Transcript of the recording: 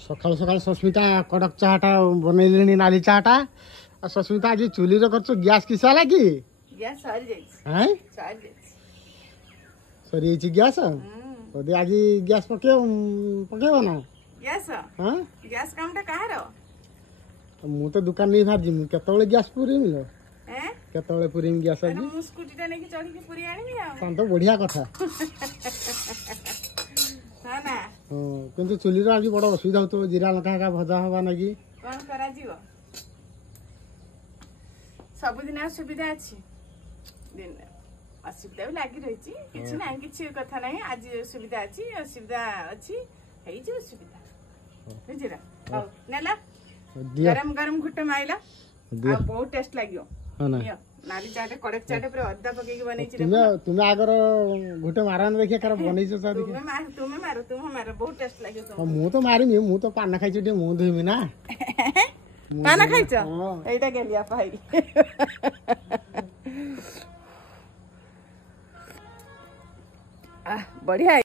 सकाल सकाल सस्मिता कड़क चाटा बनैली नाली चाटा आ सस्मिता आज चुली कर गैस किस लगी गैस सरी सरी गैस आज गैस पकेब ना गैस हाँ गैस कामटा कहार मु तो दुकान नहीं बाहर जी केतले गैस पूरी मिलो केतले पूरी गैस आज मु स्कूटी टा नेकी चढ़ी के पूरी आनी आ तो बढ़िया कथा हां ना किंतु चुली आज बड़ असुविधा हो जीरा लଙ୍କା का भजा हवा ना कि कोन करा जीव सब दिन सुविधा अछि दिन असुविधा भी लागी रही किछि ना किछि कथा नहीं आज सुविधा अछि असुविधा अछि हेई जे सुविधा बुझिरा नेला गरम गरम घुटे माइला आ बहुत टेस्ट लागियो नाली चाटे कड़क चाटे पर अद्दा पके के बनै छी तुम आगर घुटे मारन देखिए कर बनै छ सर तुम मारो बहुत टेस्ट लागियो तुम मु तो मारिनी मु तो पाना खाइ छी मु धोइमी ना पाना खाइ छ एटा गेलिया पाई बढ़िया।